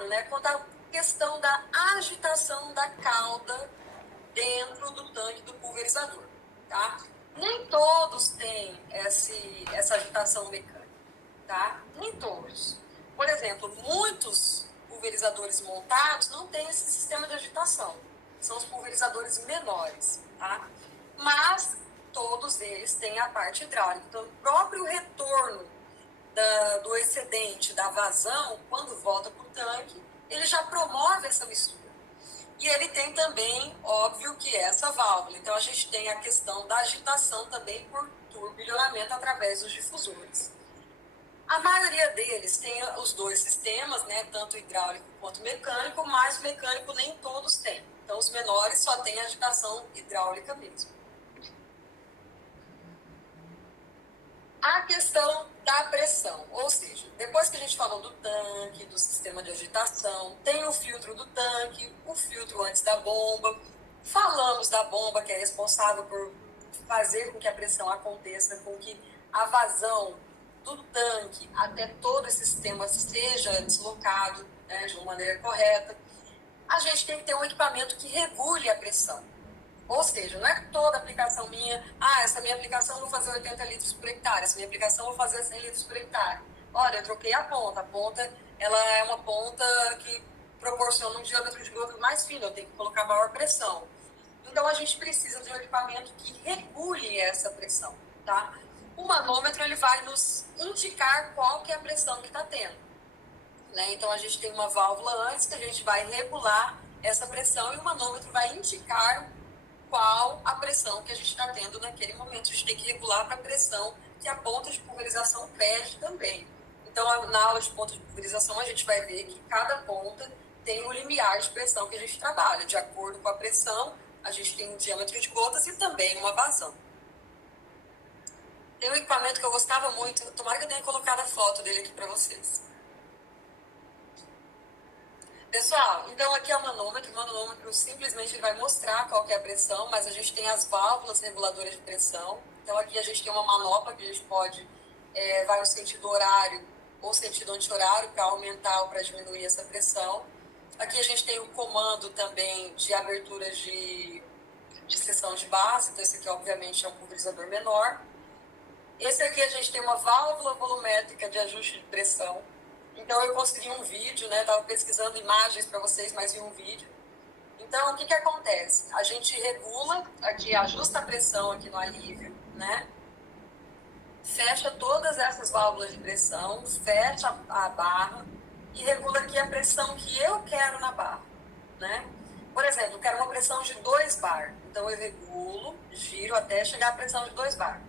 retorno, né, quanto à questão da agitação da cauda dentro do tanque do pulverizador, tá? Nem todos têm essa agitação mecânica, tá? Nem todos. Por exemplo, muitos pulverizadores montados não têm esse sistema de agitação. São os pulverizadores menores, tá? Mas todos eles têm a parte hidráulica. Então, o próprio retorno do excedente, da vazão, quando volta para o tanque, ele já promove essa mistura. E ele tem também, óbvio, que é essa válvula. Então, a gente tem a questão da agitação também por turbilhonamento através dos difusores. A maioria deles tem os dois sistemas, né, tanto hidráulico quanto mecânico, mas o mecânico nem todos têm. Então, os menores só têm agitação hidráulica mesmo. A questão da pressão, ou seja, depois que a gente falou do tanque, do sistema de agitação, tem o filtro do tanque, o filtro antes da bomba, falamos da bomba que é responsável por fazer com que a pressão aconteça, com que a vazão do tanque até todo esse sistema seja deslocado, né, de uma maneira correta. A gente tem que ter um equipamento que regule a pressão. Ou seja, não é toda aplicação minha, essa minha aplicação eu vou fazer 80 litros por hectare, essa minha aplicação eu vou fazer 100 litros por hectare. Olha, eu troquei a ponta ela é uma ponta que proporciona um diâmetro de gota mais fino, eu tenho que colocar maior pressão. Então, a gente precisa de um equipamento que regule essa pressão, tá? O manômetro, ele vai nos indicar qual que é a pressão que está tendo, né? Então, a gente tem uma válvula antes que a gente vai regular essa pressão e o manômetro vai indicar qual a pressão que a gente está tendo naquele momento. A gente tem que regular para a pressão que a ponta de pulverização pede também. Então, na aula de ponta de pulverização, a gente vai ver que cada ponta tem um limiar de pressão que a gente trabalha. De acordo com a pressão, a gente tem um diâmetro de gotas e também uma vazão. Tem um equipamento que eu gostava muito, tomara que eu tenha colocado a foto dele aqui para vocês. Pessoal, então aqui é o manômetro simplesmente ele vai mostrar qual que é a pressão, mas a gente tem as válvulas reguladoras de pressão. Então aqui a gente tem uma manopla que a gente pode, vai no sentido horário ou sentido anti-horário para aumentar ou para diminuir essa pressão. Aqui a gente tem o comando também de abertura de seção de base, então esse aqui obviamente é um pulverizador menor. Esse aqui a gente tem uma válvula volumétrica de ajuste de pressão. Então, eu consegui um vídeo, né? Estava pesquisando imagens para vocês, mas vi um vídeo. Então, o que acontece? A gente regula aqui, ajusta a pressão aqui no alívio, né? Fecha todas essas válvulas de pressão, fecha a barra e regula aqui a pressão que eu quero na barra, né? Por exemplo, eu quero uma pressão de 2 bar. Então, eu regulo, giro até chegar à pressão de 2 bar.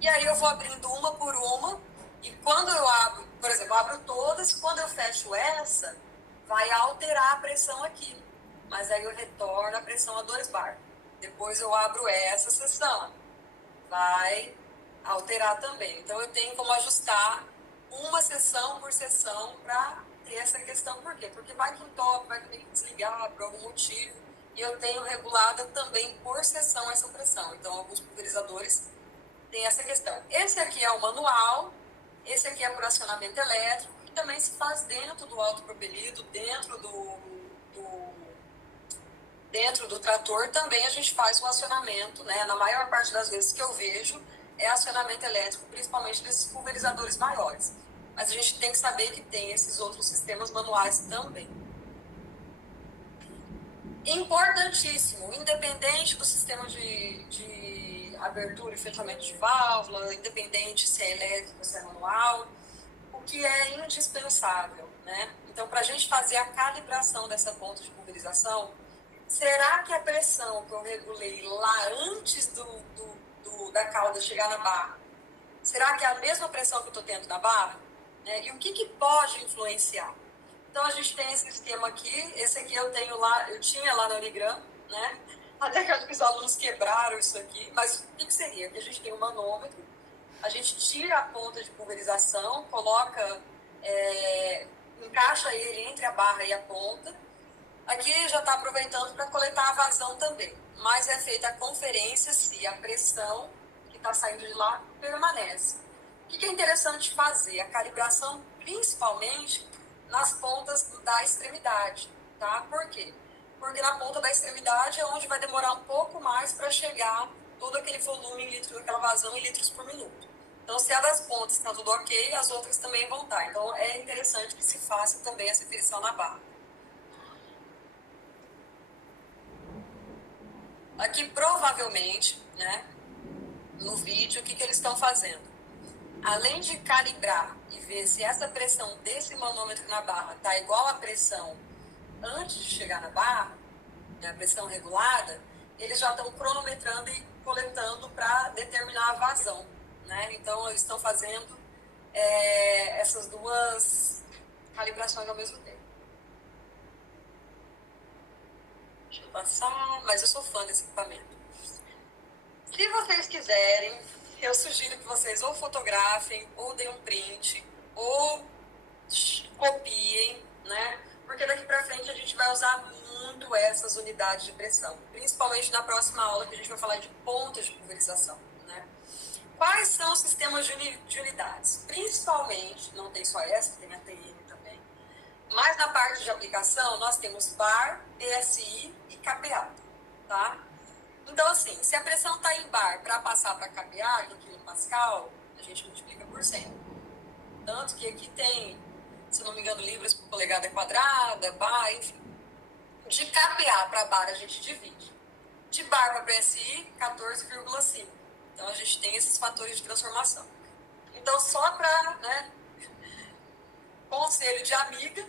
E aí eu vou abrindo uma por uma, e quando eu abro, por exemplo, eu abro todas, quando eu fecho essa, vai alterar a pressão aqui. Mas aí eu retorno a pressão a 2 bar. Depois eu abro essa seção, vai alterar também. Então eu tenho como ajustar uma seção por seção para ter essa questão. Por quê? Porque vai que entope, vai ter que desligar por algum motivo, e eu tenho regulada também por seção essa pressão. Então alguns pulverizadores tem essa questão. Esse aqui é o manual, esse aqui é por acionamento elétrico, que também se faz dentro do autopropelido, dentro do trator, também a gente faz o acionamento, né? Na maior parte das vezes que eu vejo, é acionamento elétrico, principalmente desses pulverizadores maiores. Mas a gente tem que saber que tem esses outros sistemas manuais também. Importantíssimo, independente do sistema de abertura e fechamento de válvula, independente se é elétrico ou se é manual, o que é indispensável, né? Então, para a gente fazer a calibração dessa ponta de pulverização, será que a pressão que eu regulei lá antes da cauda chegar na barra, será que é a mesma pressão que eu estou tendo na barra? Né? E o que pode influenciar? Então, a gente tem esse esquema aqui, esse aqui eu tinha lá na Unigram, né? Até que acho que os alunos quebraram isso aqui, mas o que seria? Que a gente tem um manômetro, a gente tira a ponta de pulverização, coloca, encaixa ele entre a barra e a ponta. Aqui já está aproveitando para coletar a vazão também, mas é feita a conferência se a pressão que está saindo de lá permanece. O que é interessante fazer? A calibração, principalmente, nas pontas da extremidade, tá? Por quê? Porque na ponta da extremidade é onde vai demorar um pouco mais para chegar todo aquele volume em litros, aquela vazão em litros por minuto. Então, se a das pontas está tudo ok, as outras também vão estar. Então, é interessante que se faça também essa aferição na barra. Aqui, provavelmente, né, no vídeo, o que eles estão fazendo? Além de calibrar e ver se essa pressão desse manômetro na barra está igual à pressão antes de chegar na barra, né, a pressão regulada, eles já estão cronometrando e coletando para determinar a vazão, né? Então, eles estão fazendo essas duas calibrações ao mesmo tempo. Deixa eu passar, mas eu sou fã desse equipamento. Se vocês quiserem, eu sugiro que vocês ou fotografem, ou deem um print, ou copiem, né? Porque daqui para frente a gente vai usar muito essas unidades de pressão, principalmente na próxima aula que a gente vai falar de pontos de pulverização, né? Quais são os sistemas de unidades? Principalmente, não tem só essa, tem a TM também, mas na parte de aplicação nós temos bar, PSI e kPa, tá? Então, assim, se a pressão está em bar para passar para kPa, que é quilopascal, a gente multiplica por 100. Tanto que aqui tem, se não me engano, libras por polegada quadrada, bar, enfim. De kPa para bar a gente divide. De bar para PSI, 14,5. Então, a gente tem esses fatores de transformação. Então, só para, né, conselho de amiga,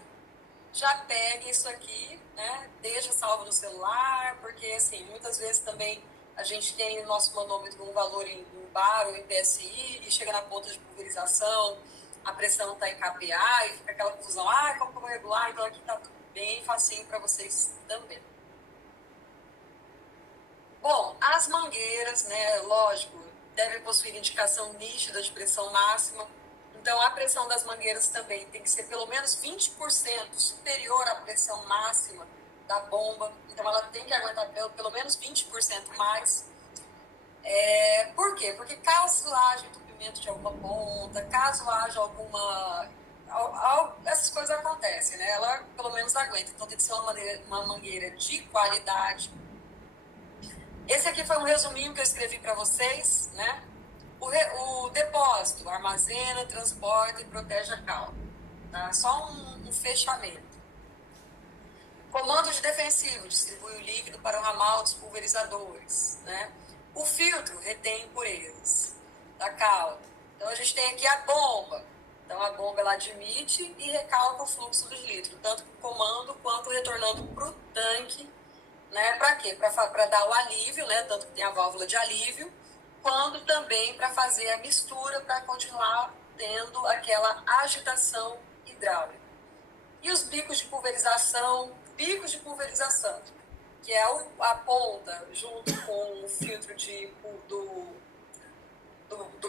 já pegue isso aqui, né? Deixa salvo no celular, porque assim, muitas vezes também a gente tem no nosso manômetro um valor em bar ou em PSI e chega na ponta de pulverização, a pressão está em kPa e fica aquela confusão, como que eu vou regular? Então aqui está tudo bem facinho para vocês também. Bom, as mangueiras, né, lógico, devem possuir indicação nítida de pressão máxima. Então, a pressão das mangueiras também tem que ser pelo menos 20% superior à pressão máxima da bomba. Então, ela tem que aguentar pelo menos 20% mais. Por quê? Porque caso haja entupimento de alguma ponta, caso haja alguma... essas coisas acontecem, né? Ela pelo menos aguenta. Então, tem que ser uma mangueira de qualidade. Esse aqui foi um resuminho que eu escrevi para vocês, né? O depósito armazena, transporta e protege a calda. Tá? Só um fechamento. Comando de defensivo, distribui o líquido para o ramal dos pulverizadores. Né? O filtro retém impurezas da calda. Então a gente tem aqui a bomba. Então a bomba ela admite e recalca o fluxo dos litros, tanto para o comando quanto retornando para o tanque. Né? Para quê? Para dar o alívio, né? Tanto que tem a válvula de alívio, quanto também para fazer a mistura, para continuar tendo aquela agitação hidráulica. E os bicos de pulverização, que é a ponta junto com o filtro do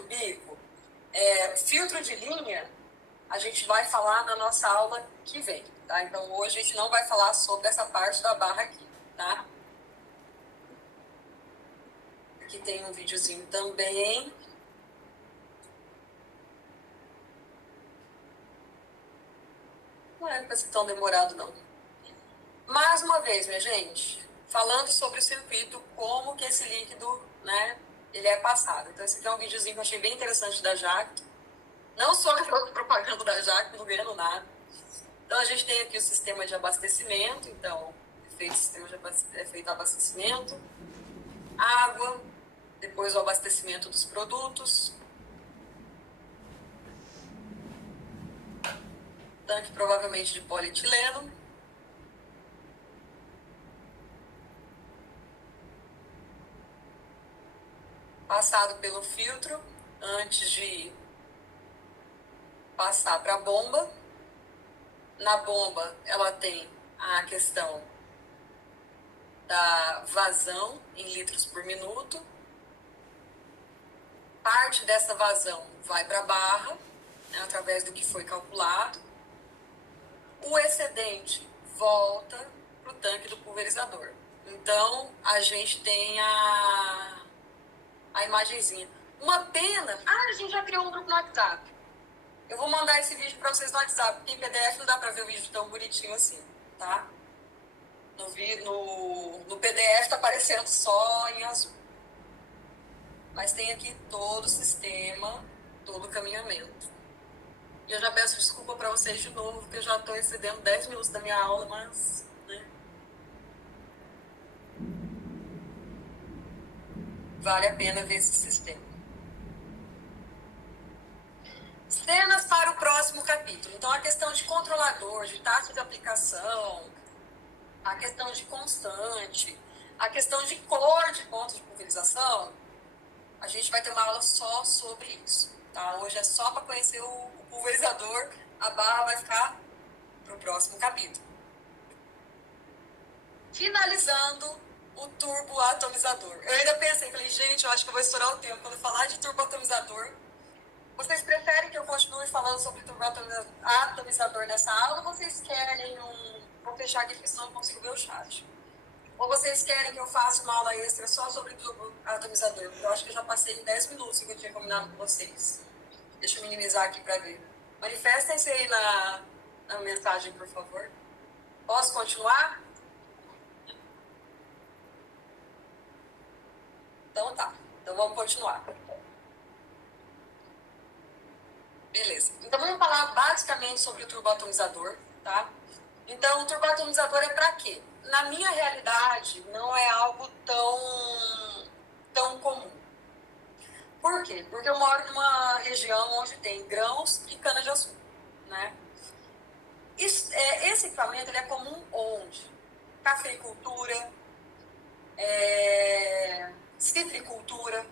bico. Filtro de linha, a gente vai falar na nossa aula que vem, tá? Então hoje a gente não vai falar sobre essa parte da barra aqui, tá? Aqui tem um videozinho também. Não é para ser tão demorado, não. Mais uma vez, minha gente, falando sobre o circuito, como que esse líquido, né, ele é passado. Então, esse aqui é um videozinho que eu achei bem interessante da Jaque. Não só a propaganda da Jaque, não ganhando nada. Então, a gente tem aqui o sistema de abastecimento. Então, é feito abastecimento, água, depois o abastecimento dos produtos, tanque provavelmente de polietileno, passado pelo filtro antes de passar para a bomba. Na bomba ela tem a questão da vazão em litros por minuto. Parte dessa vazão vai para a barra, né, através do que foi calculado. O excedente volta para o tanque do pulverizador. Então, a gente tem a imagenzinha. Uma pena... a gente já criou um grupo no WhatsApp. Eu vou mandar esse vídeo para vocês no WhatsApp, porque em PDF não dá para ver o vídeo tão bonitinho assim, tá? No PDF tá aparecendo só em azul. Mas tem aqui todo o sistema, todo o caminhamento. E eu já peço desculpa para vocês de novo, porque eu já estou excedendo 10 minutos da minha aula, mas... né? Vale a pena ver esse sistema. Cenas para o próximo capítulo. Então, a questão de controlador, de taxa de aplicação, a questão de constante, a questão de cor de pontos de pulverização, a gente vai ter uma aula só sobre isso, tá? Hoje é só para conhecer o pulverizador, a barra vai ficar para o próximo capítulo. Finalizando o turboatomizador. Eu ainda pensei, falei, gente, eu acho que eu vou estourar o tempo. Quando eu falar de turboatomizador, vocês preferem que eu continue falando sobre turboatomizador nessa aula ou vocês querem Vou fechar aqui, porque senão eu não consigo ver o chat. Ou vocês querem que eu faça uma aula extra só sobre turboatomizador? Eu acho que eu já passei em 10 minutos que eu tinha combinado com vocês. Deixa eu minimizar aqui para ver. Manifestem-se aí na mensagem, por favor. Posso continuar? Então tá. Então vamos continuar. Beleza. Então vamos falar basicamente sobre o turboatomizador, tá? Então o turboatomizador é para quê? Na minha realidade, não é algo tão comum. Por quê? Porque eu moro numa região onde tem grãos e cana-de-açúcar, né? Esse equipamento ele é comum onde? Cafeicultura, citricultura,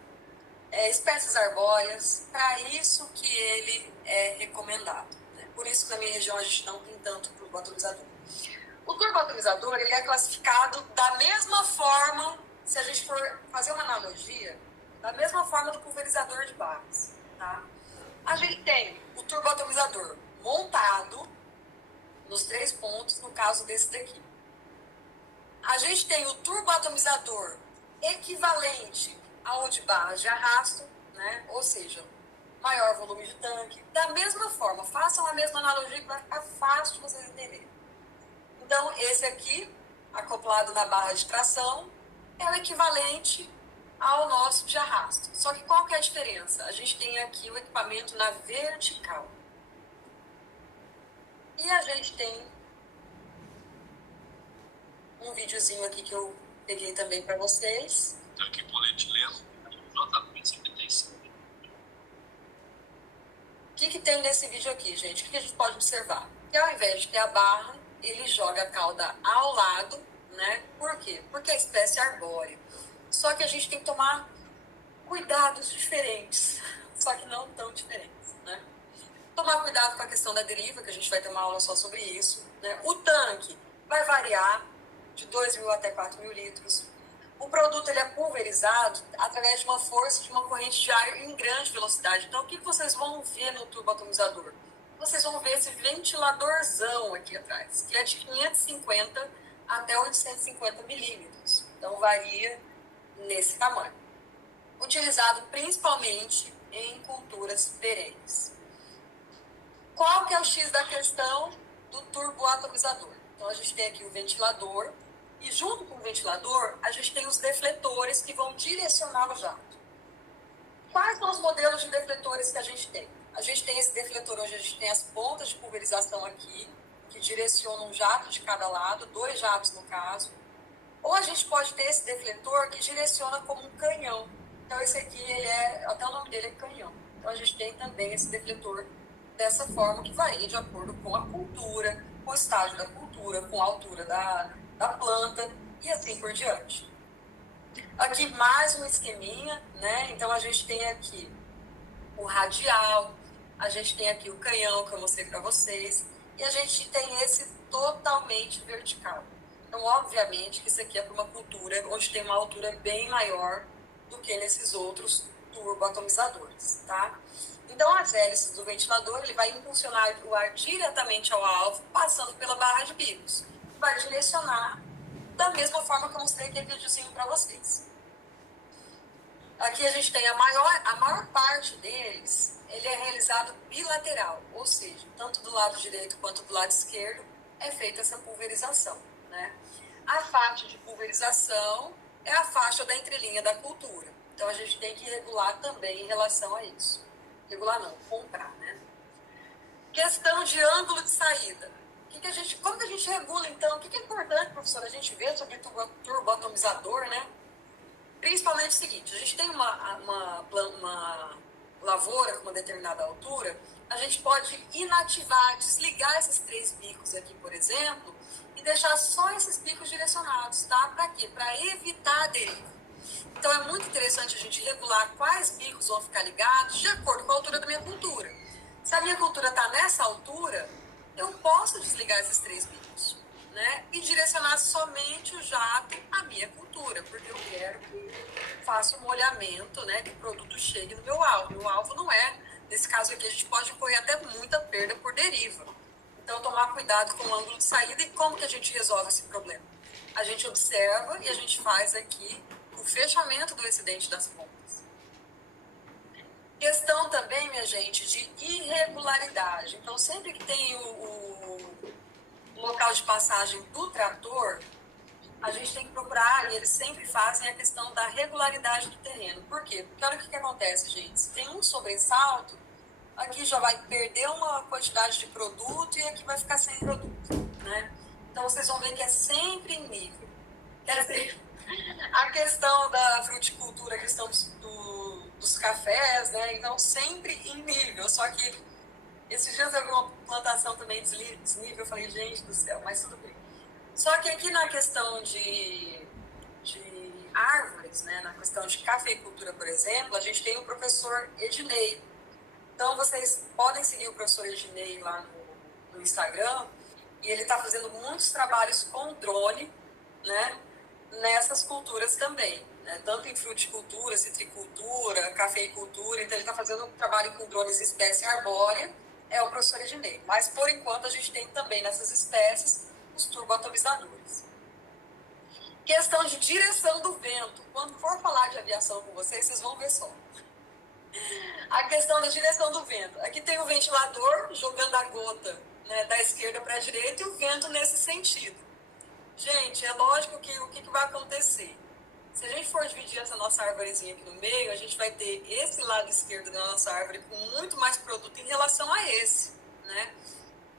espécies arbóreas, para isso que ele é recomendado. Né? Por isso que na minha região a gente não tem tanto turboatomizador. O turboatomizador ele é classificado da mesma forma, se a gente for fazer uma analogia, da mesma forma do pulverizador de barras. Tá? A gente tem o turboatomizador montado nos 3 pontos, no caso desse daqui. A gente tem o turboatomizador equivalente ao de barras de arrasto, né? Ou seja, maior volume de tanque. Da mesma forma, façam a mesma analogia que vai ficar fácil de vocês entenderem. Então, esse aqui, acoplado na barra de tração, é o equivalente ao nosso de arrasto. Só que qual que é a diferença? A gente tem aqui o equipamento na vertical. E a gente tem um videozinho aqui que eu peguei também para vocês. Tanque polietileno JP55. O que tem nesse vídeo aqui, gente? O que a gente pode observar? Que ao invés de ter a barra, ele joga a cauda ao lado, né? Por quê? Porque é espécie arbórea. Só que a gente tem que tomar cuidados diferentes, só que não tão diferentes, né? Tomar cuidado com a questão da deriva, que a gente vai ter uma aula só sobre isso, né? O tanque vai variar de 2.000 até 4.000 litros. O produto ele é pulverizado através de uma força de uma corrente de ar em grande velocidade. Então, o que vocês vão ver no turboatomizador? Vocês vão ver esse ventiladorzão aqui atrás, que é de 550 até 850 milímetros. Então, varia nesse tamanho. Utilizado principalmente em culturas perenes. Qual que é o X da questão do turboatomizador? Então, a gente tem aqui o ventilador, e junto com o ventilador, a gente tem os defletores que vão direcionar o jato. Quais são os modelos de defletores que a gente tem? A gente tem esse defletor onde a gente tem as pontas de pulverização aqui, que direcionam um jato de cada lado, 2 jatos no caso. Ou a gente pode ter esse defletor que direciona como um canhão. Então esse aqui, até o nome dele é canhão. Então a gente tem também esse defletor dessa forma que varia de acordo com a cultura, com o estágio da cultura, com a altura da planta e assim por diante. Aqui mais um esqueminha, né? Então a gente tem aqui o radial, a gente tem aqui o canhão que eu mostrei para vocês e a gente tem esse totalmente vertical. Então, obviamente que isso aqui é para uma cultura onde tem uma altura bem maior do que nesses outros turboatomizadores, tá? Então, as hélices do ventilador, ele vai impulsionar o ar diretamente ao alvo, passando pela barra de bicos. Vai direcionar da mesma forma que eu mostrei aquele videozinho para vocês. Aqui a gente tem a maior parte deles, ele é realizado bilateral, ou seja, tanto do lado direito quanto do lado esquerdo é feita essa pulverização, né? A faixa de pulverização é a faixa da entrelinha da cultura. Então a gente tem que regular também em relação a isso. Regular não, comprar, né? Questão de ângulo de saída. Como que a gente regula, então? O que é importante, professor, a gente ver sobre turboatomizador, né? Principalmente o seguinte, a gente tem uma lavoura com uma determinada altura, a gente pode inativar, desligar esses 3 bicos aqui, por exemplo, e deixar só esses bicos direcionados, tá? Para quê? Para evitar a deriva. Então é muito interessante a gente regular quais bicos vão ficar ligados de acordo com a altura da minha cultura. Se a minha cultura está nessa altura, eu posso desligar esses 3 bicos, né? E direcionar somente o jato à minha cultura, porque eu quero que faça um molhamento, né? Que o produto chegue no meu alvo. O alvo não é, nesse caso aqui, a gente pode correr até muita perda por deriva. Então, tomar cuidado com o ângulo de saída. E como que a gente resolve esse problema? A gente observa e a gente faz aqui o fechamento do excedente das pontas. Questão também, minha gente, de irregularidade. Então, sempre que tem o local de passagem do trator, a gente tem que procurar, e eles sempre fazem a questão da regularidade do terreno. Por quê? Porque olha o que acontece, gente. Se tem um sobressalto, aqui já vai perder uma quantidade de produto e aqui vai ficar sem produto, né? Então, vocês vão ver que é sempre em nível. Quer dizer, a questão da fruticultura, a questão dos cafés, né? Então, sempre em nível. Só que esses dias eu vi uma plantação também desnível, eu falei, gente do céu, mas tudo bem. Só que aqui na questão de árvores, né? Na questão de cafeicultura, por exemplo, a gente tem o professor Ednei. Então, vocês podem seguir o professor Ednei lá no Instagram, e ele está fazendo muitos trabalhos com drone, né? Nessas culturas também, né? Tanto em fruticultura, citricultura, cafeicultura. Então, ele está fazendo um trabalho com drones de espécie arbórea, é o professor Ednei. Mas, por enquanto, a gente tem também nessas espécies os turboatomizadores. Questão de direção do vento. Quando for falar de aviação com vocês, vocês vão ver só. A questão da direção do vento. Aqui tem o ventilador jogando a gota, né, da esquerda para a direita e o vento nesse sentido. Gente, é lógico que o que vai acontecer? Se a gente for dividir essa nossa árvorezinha aqui no meio, a gente vai ter esse lado esquerdo da nossa árvore com muito mais produto em relação a esse, né?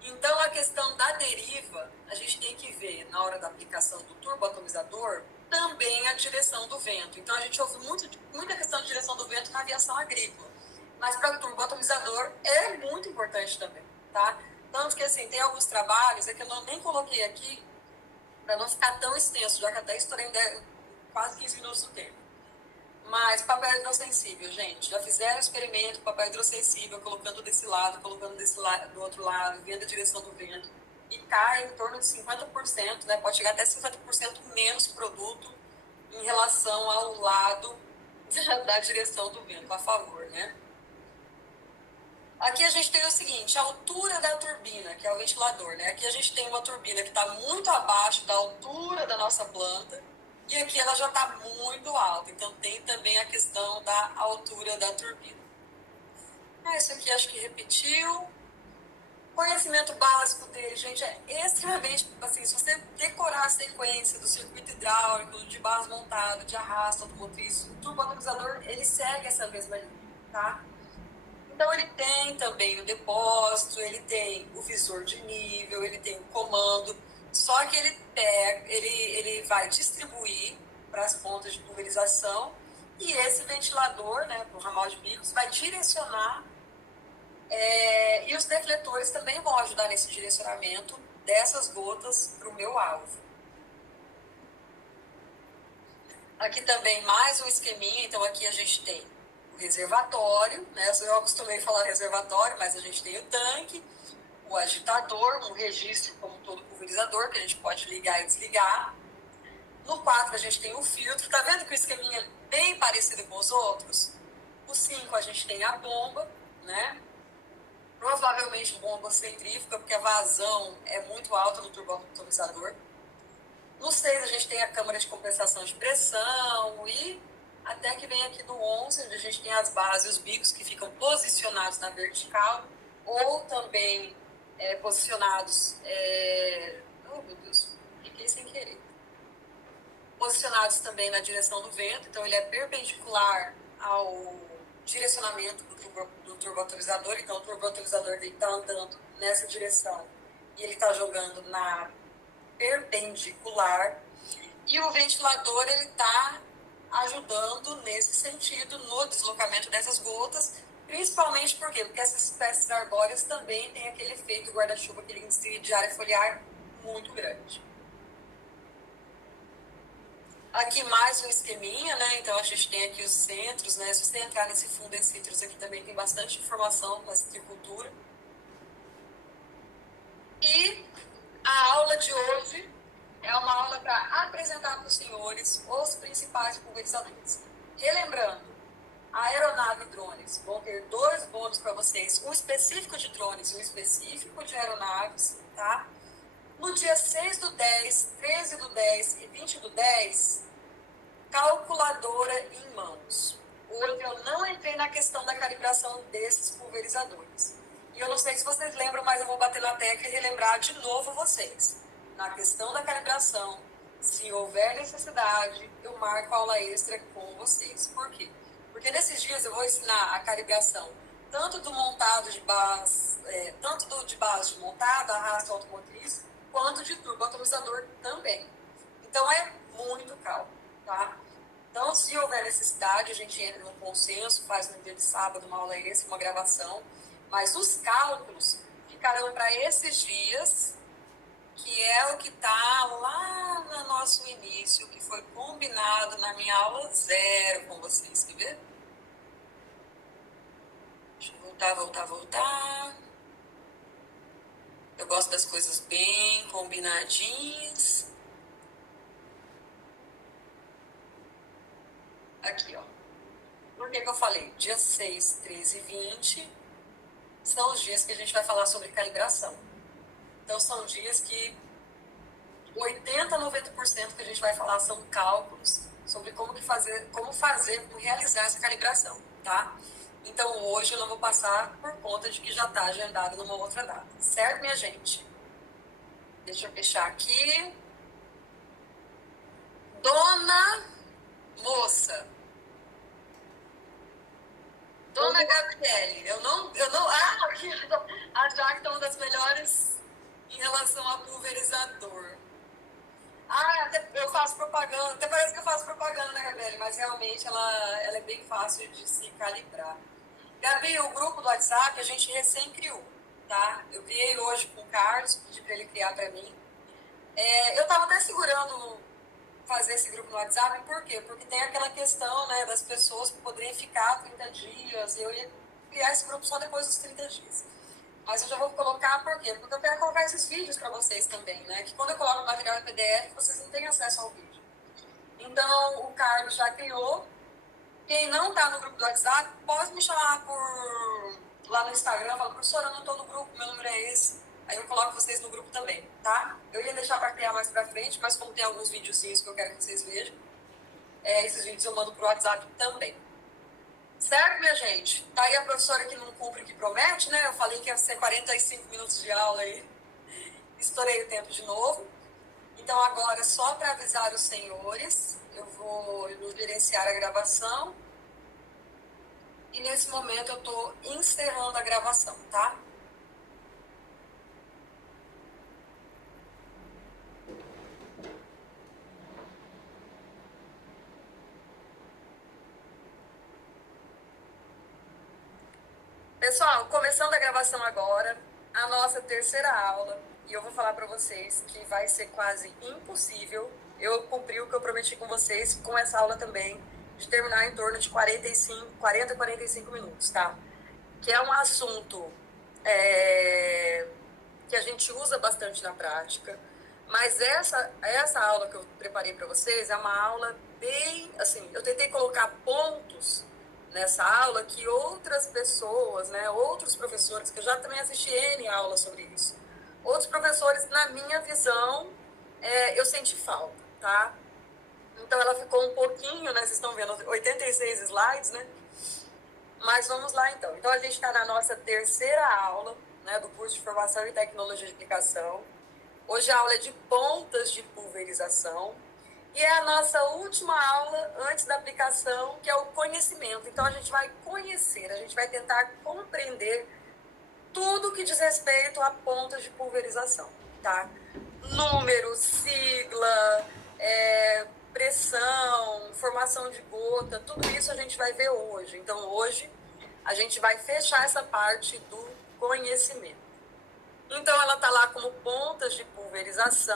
Então, a questão da deriva, a gente tem que ver, na hora da aplicação do turboatomizador, também a direção do vento. Então, a gente ouve muita questão de direção do vento na aviação agrícola. Mas para o turboatomizador é muito importante também, tá? Tanto que, assim, tem alguns trabalhos, é que eu nem coloquei aqui, para não ficar tão extenso, já que até estourei quase 15 minutos do tempo. Mas papel hidrossensível, gente, já fizeram experimento, papel hidrossensível, colocando desse lado, colocando do outro lado, vendo a direção do vento, e cai em torno de 50%, né? Pode chegar até 50% menos produto em relação ao lado da direção do vento, a favor, né? Aqui a gente tem o seguinte, a altura da turbina, que é o ventilador, né? Aqui a gente tem uma turbina que está muito abaixo da altura da nossa planta, e aqui ela já está muito alta, então tem também a questão da altura da turbina. Isso aqui acho que repetiu. Conhecimento básico dele, gente, é extremamente, assim, se você decorar a sequência do circuito hidráulico, de barras montado, de arrasto automotriz, o turboatomizador, ele segue essa mesma linha, tá? Então, ele tem também o depósito, ele tem o visor de nível, ele tem o comando, só que ele vai distribuir para as pontas de pulverização e esse ventilador, né, para o ramal de bicos, vai direcionar e os defletores também vão ajudar nesse direcionamento dessas gotas para o meu alvo. Aqui também mais um esqueminha, então aqui a gente tem reservatório, né? Eu acostumei falar reservatório, mas a gente tem o tanque, o agitador, um registro como todo pulverizador, que a gente pode ligar e desligar. No 4 a gente tem o filtro, tá vendo que o esqueminha é bem parecido com os outros? O 5 a gente tem a bomba, né? Provavelmente bomba centrífuga, porque a vazão é muito alta no turboatomizador. No 6 a gente tem a câmara de compensação de pressão e até que vem aqui do 11, onde a gente tem as bases e os bicos que ficam posicionados na vertical, ou também posicionados... Oh, meu Deus, fiquei sem querer. Posicionados também na direção do vento, então ele é perpendicular ao direcionamento do turboatomizador, então o turboatomizador está andando nessa direção e ele está jogando na perpendicular, e o ventilador ele está ajudando nesse sentido no deslocamento dessas gotas, principalmente porque essas espécies arbóreas também têm aquele efeito guarda-chuva, aquele índice de área foliar muito grande. Aqui mais um esqueminha, né? Então a gente tem aqui os centros, né? Se você entrar nesse fundo de citros aqui também tem bastante informação na citricultura. E a aula de hoje é uma aula para apresentar para os senhores os principais pulverizadores. Relembrando, a aeronave e drones vão ter 2 bônus para vocês, um específico de drones e um específico de aeronaves, tá? No dia 6/10, 13/10 e 20/10, calculadora em mãos. Hoje eu não entrei na questão da calibração desses pulverizadores. E eu não sei se vocês lembram, mas eu vou bater na tecla e relembrar de novo vocês. Na questão da calibração, se houver necessidade, eu marco aula extra com vocês. Por quê? Porque nesses dias eu vou ensinar a calibração tanto do montado de base, tanto do de base de montado, arrasto automotriz, quanto de turboatomizador também. Então é muito cálculo, tá? Então, se houver necessidade, a gente entra num consenso, faz no dia de sábado uma aula extra, uma gravação, mas os cálculos ficarão para esses dias, que é o que está lá no nosso início, que foi combinado na minha aula 0 com vocês, quer ver? Deixa eu voltar. Eu gosto das coisas bem combinadinhas. Aqui, ó. Por que eu falei? Dia 6, 13 e 20 são os dias que a gente vai falar sobre calibração. Então, são dias que 80% a 90% que a gente vai falar são cálculos sobre como realizar essa calibração, tá? Então, hoje eu não vou passar por conta de que já está agendado numa outra data. Certo, minha gente? Deixa eu fechar aqui. Dona Moça. Dona Gabriele, aqui, a Jaque é uma das melhores em relação a pulverizador. Até eu faço propaganda, até parece que eu faço propaganda, né, Gabriele? Mas realmente ela é bem fácil de se calibrar. Gabi, o grupo do WhatsApp a gente recém criou, tá? Eu criei hoje com o Carlos, pedi para ele criar para mim. Eu estava até segurando fazer esse grupo no WhatsApp, por quê? Porque tem aquela questão, né, das pessoas que poderiam ficar 30 dias, e eu ia criar esse grupo só depois dos 30 dias. Mas eu já vou colocar, por quê? Porque eu quero colocar esses vídeos para vocês também, né? Que quando eu coloco o material em PDF, vocês não têm acesso ao vídeo. Então, o Carlos já criou. Quem não está no grupo do WhatsApp, pode me chamar lá no Instagram, fala, professora, eu não estou no grupo, meu número é esse. Aí eu coloco vocês no grupo também, tá? Eu ia deixar para criar mais pra frente, mas como tem alguns videozinhos que eu quero que vocês vejam, esses vídeos eu mando pro WhatsApp também. Certo, minha gente? Tá aí a professora que não cumpre o que promete, né? Eu falei que ia ser 45 minutos de aula aí. Estourei o tempo de novo. Então, agora, só para avisar os senhores, eu vou gerenciar a gravação. E nesse momento eu tô encerrando a gravação, tá? Pessoal, começando a gravação agora, a nossa terceira aula, e eu vou falar para vocês que vai ser quase impossível eu cumprir o que eu prometi com vocês com essa aula também, de terminar em torno de 40 a 45 minutos, tá? Que é um assunto que a gente usa bastante na prática, mas essa aula que eu preparei para vocês é uma aula bem, assim, eu tentei colocar pontos nessa aula que outras pessoas, né, outros professores, que eu já também assisti N aulas sobre isso, outros professores, na minha visão, eu senti falta, tá? Então, ela ficou um pouquinho, né? Vocês estão vendo 86 slides, né? Mas vamos lá, então. Então, a gente está na nossa terceira aula, né, do curso de Formação em Tecnologia de Aplicação. Hoje a aula é de pontas de pulverização. E é a nossa última aula antes da aplicação, que é o conhecimento. Então, a gente vai conhecer, a gente vai tentar compreender tudo que diz respeito a pontas de pulverização, tá? Número, sigla, pressão, formação de gota, tudo isso a gente vai ver hoje. Então, hoje, a gente vai fechar essa parte do conhecimento. Então, ela está lá como pontas de pulverização.